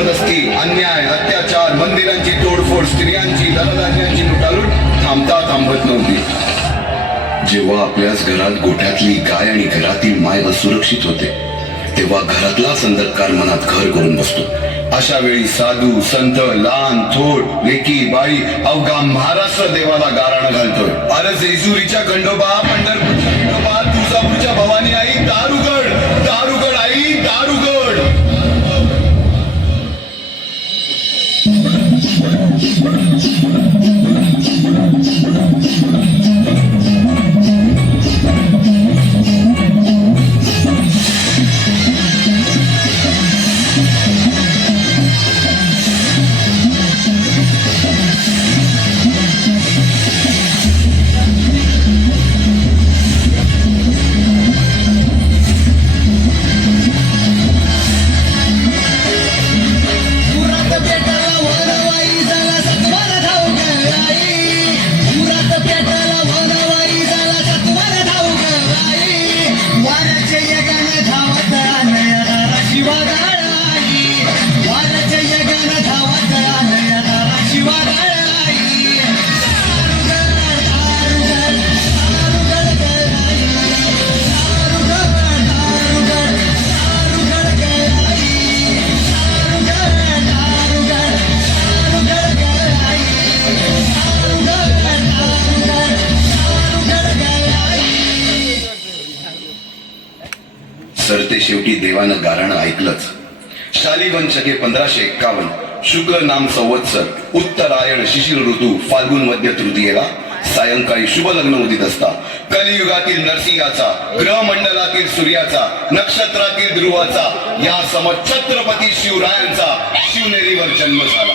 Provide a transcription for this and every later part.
जबरदस्ती अन्याय अत्याचार मंदिरांची तोडफोड स्त्रियांची धनधान्यांची लुटालूट थांबता थांबत नव्हती. जेव्हा आपल्याच घरात गोठ्यातली गाय आणि घरातील माय असुरक्षित होते तेव्हा घरातलाच अंधकार मनात घर करून बसतो. अशा वेळी साधू संत लहान थोड लेकी बाई अवघा महाराष्ट्र देवाला गाराणं घालतोय. अरे जेजुरीच्या खंडोबा पंढरपूरच्या खंडोबा तुळजापूरच्या भवानी आई I'm sorry. सरते शेवटी देवानं गाराणं ऐकलंच. शालिवन शके पंधराशे एक्कावन्न शुक्ल नाम संवत्सर उत्तरायण शिशिर ऋतू फाल्गुन मध्य तृतीयेला सायंकाळी शुभ लग्न उदित असता. कलियुगातील नरसिंहाचा ग्रहमंडलातील सूर्याचा नक्षत्रातील ध्रुवाचा या सम शिवरायांचा शिवनेरीवर जन्म झाला.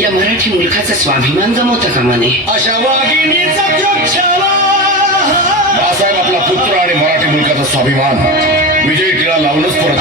या मराठी मुलखाचा स्वाभिमान गमावता कामा नये. अशा वाघिणीचा बाळासाहेब आपला पुत्र आणि मराठी मुलकाचा स्वाभिमान. विजय टिळा लावूनच परत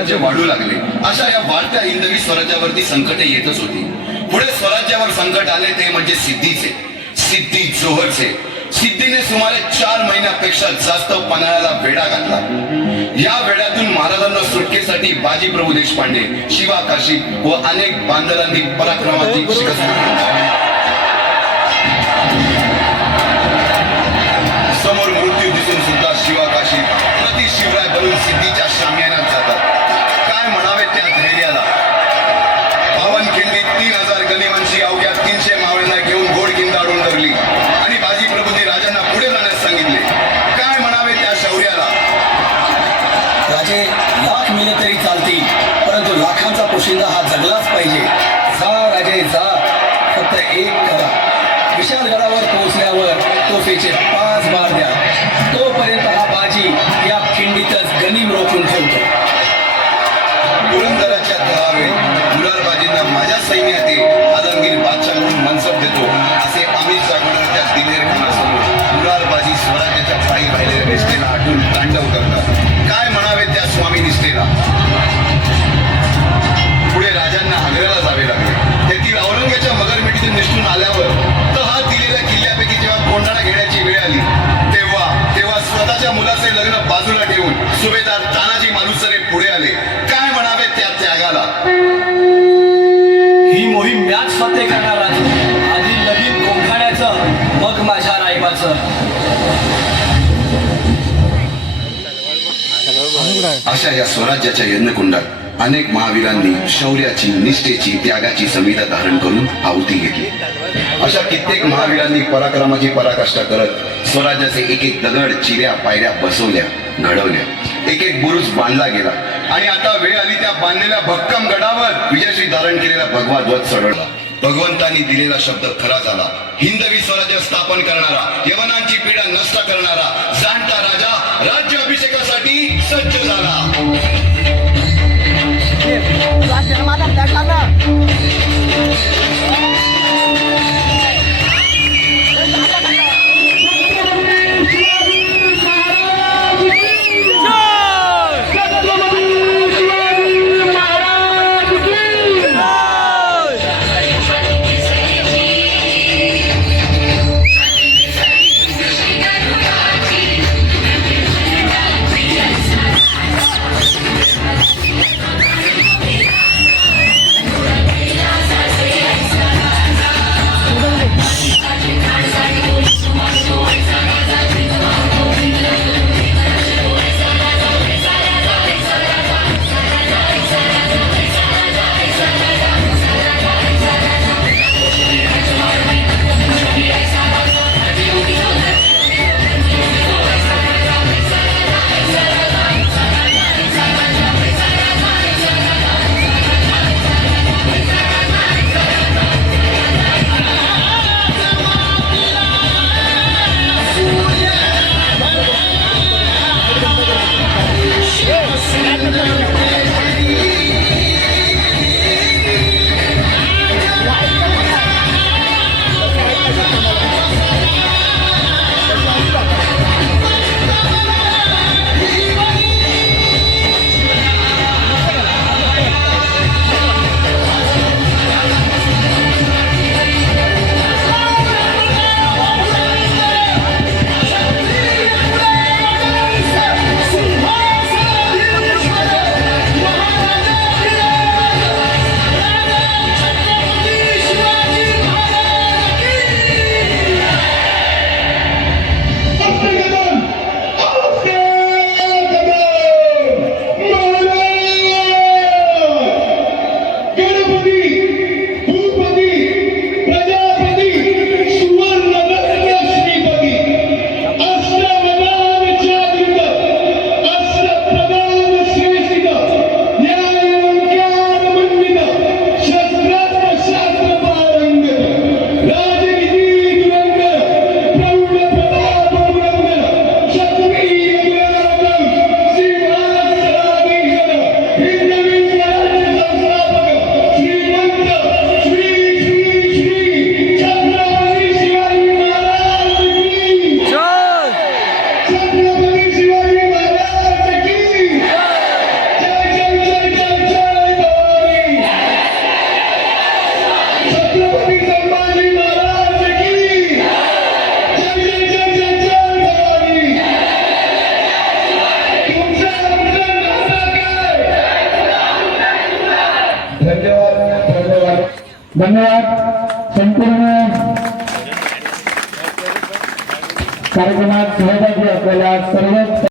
स्वराज्य वाढू लागले. अशा या वाढत्या हिंदवी स्वराज्यावरती संकटे येतच होती. पुढे स्वराज्यावर संकट आले ते म्हणजे सिद्धीचे. सिद्धी जोहरचे. सिद्धीने सुमारे चार महिन्यापेक्षा जास्त पन्हाळ्याला वेढा घातला. या वेड्यातून महाराजांना सुटकेसाठी बाजी प्रभू देशपांडे शिवा काशी व अनेक बांधलांनी पराक्रमाची शिकस्त अशा या स्वराज्याच्या यज्ञकुंडात अनेक महावीरांनी शौर्याची निष्ठेची त्यागाची संविधा धारण करून आहुती घेतली. अशा कित्येक महावीरांनी पराक्रमाची पराकाष्ठा करत स्वराज्याचे एक एक दगड चिऱ्या पायऱ्या बसवल्या घडवल्या. एक एक बुरुज बांधला गेला. आणि आता वेळ आली त्या बांधलेल्या भक्कम गडावर विजयश्री धारण केलेला भगवा ध्वज चढवला भगवंतांनी दिलेला शब्द खरा झाला. हिंदवी स्वराज्य स्थापन करणारा यवनांची पीडा नष्ट करणारा しょっうだ。